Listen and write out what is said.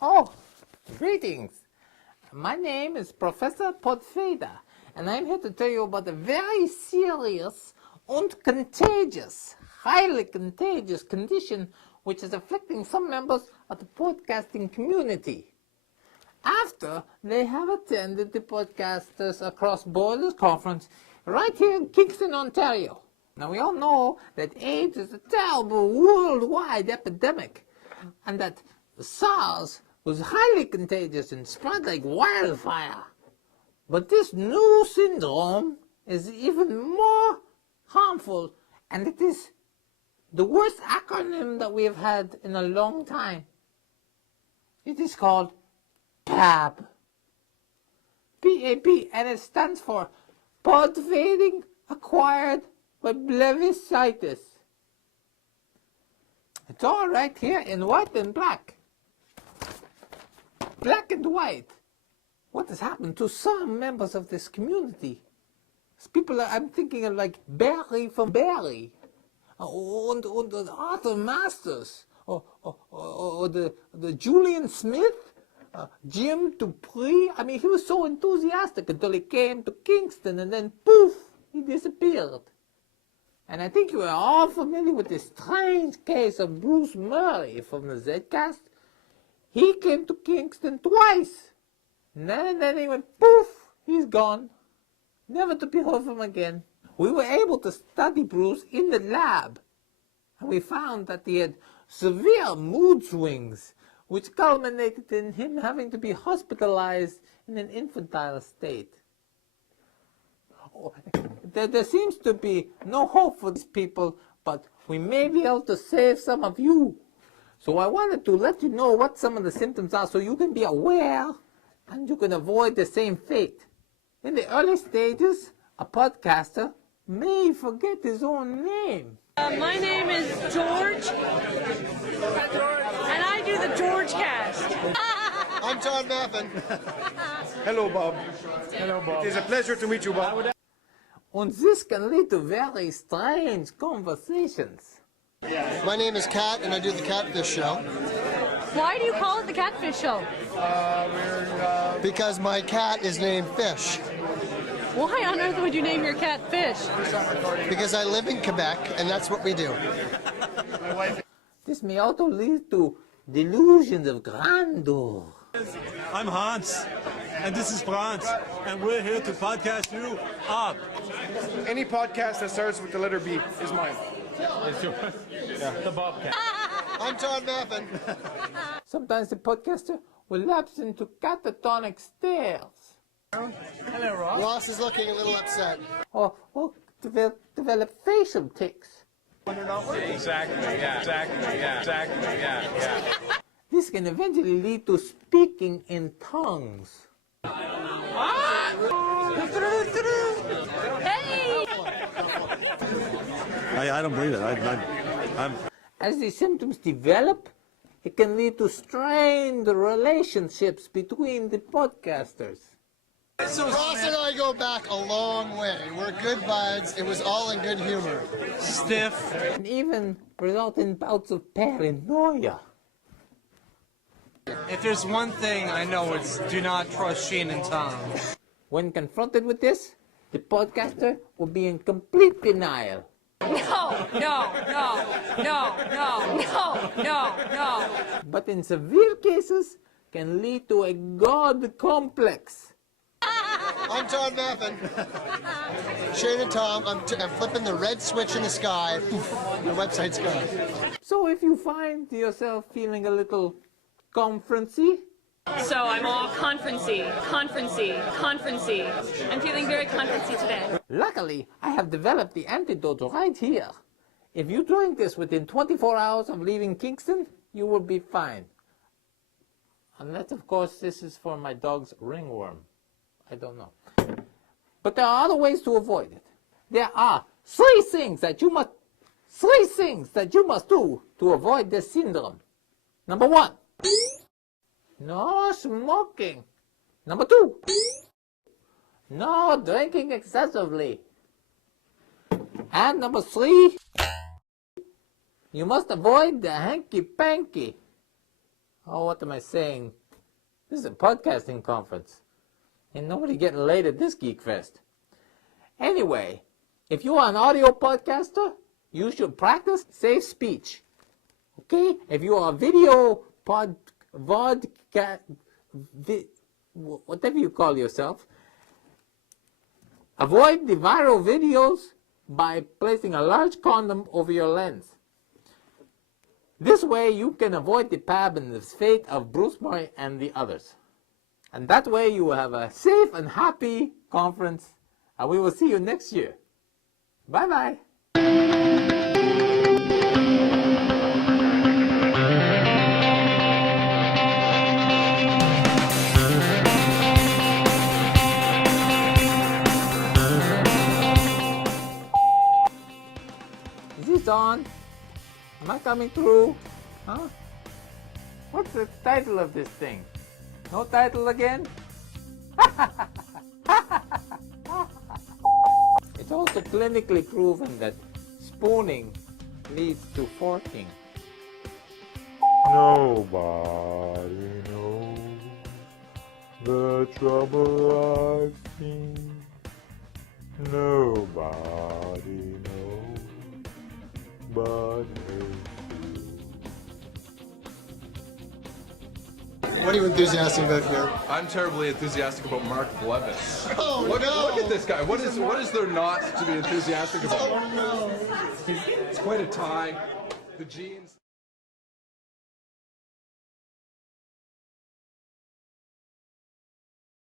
Oh, greetings. My name is Professor Potphaida, and I'm here to tell you about a very serious and contagious, highly contagious condition which is afflicting some members of the podcasting community. After they have attended the Podcasters Across Borders conference right here in Kingston, Ontario. Now, we all know that AIDS is a terrible worldwide epidemic, and that SARS was highly contagious and spread like wildfire. But this new syndrome is even more harmful, and it is the worst acronym that we have had in a long time. It is called PAB. PAB, and it stands for Potphaida Acquired by Blepharitis. It's all right here in white and black. Black and white. What has happened to some members of this community? People, I'm thinking of like Barry from Barry, and Arthur Masters, or the Julian Smith, Jim Dupree. I mean, he was so enthusiastic until he came to Kingston, and then poof, he disappeared. And I think you are all familiar with this strange case of Bruce Murray from the Zcast. He came to Kingston twice, and then he went poof, he's gone, never to be heard from again. We were able to study Bruce in the lab, and we found that he had severe mood swings, which culminated in him having to be hospitalized in an infantile state. There seems to be no hope for these people, but we may be able to save some of you. So I wanted to let you know what some of the symptoms are so you can be aware and you can avoid the same fate. In the early stages, a podcaster may forget his own name. My name is George, and I do the George cast. I'm John Maffin. Hello, Bob. Hello, Bob. It is a pleasure to meet you, Bob. And this can lead to very strange conversations. My name is Cat, and I do the Catfish Show. Why do you call it the Catfish Show? Because my cat is named Fish. Why on earth would you name your cat Fish? Because I live in Quebec, and that's what we do. This may also lead to delusions of grandeur. I'm Hans, and this is Franz, and we're here to podcast you up. Any podcast that starts with the letter B is mine. It's yours. Yeah. The Bobcat. I'm John Maffin. Sometimes the podcaster will lapse into catatonic stares. Hello, Ross. Ross is looking a little upset. Or develop facial tics. Exactly, yeah. This can eventually lead to speaking in tongues. Hey! I don't believe it. I'm. As the symptoms develop, it can lead to strained relationships between the podcasters. Ross and I go back a long way. We're good buds. It was all in good humor. Stiff. And even result in bouts of paranoia. If there's one thing I know, it's do not trust Shane and Tom. When confronted with this, the podcaster will be in complete denial. No. But in severe cases, can lead to a God complex. I'm John Maffin. Shane and Tom, I'm flipping the red switch in the sky. The website's gone. So if you find yourself feeling a little conferency, So I'm all conferency. I'm feeling very conferency today. luckily I have developed the antidote right here. If you drink this within 24 hours of leaving Kingston, you will be fine. Unless, of course, this is for my dog's ringworm. I don't know. But there are other ways to avoid it. There are three things that you must do to avoid this syndrome. Number 1, no smoking. Number 2, no drinking excessively. And number 3, you must avoid the hanky-panky. Oh, what am I saying? This is a podcasting conference. And nobody getting laid at this Geek Fest. Anyway, if you are an audio podcaster, you should practice safe speech. Okay? If you are a video vodcast, whatever you call yourself, avoid the viral videos by placing a large condom over your lens. This way you can avoid the PAB and the fate of Bruce Murray and the others. And that way you will have a safe and happy conference, and we will see you next year. Bye-bye. Is this on? Am I coming through? Huh? What's the title of this thing? No title again? It's also clinically proven that spooning leads to forking. Nobody knows the trouble I've seen. Nobody knows but me. What are you enthusiastic about here? I'm terribly enthusiastic about Mark Levis. Oh, Look no. at this guy. What is there not to be enthusiastic about? Oh, no. It's quite a tie. The jeans.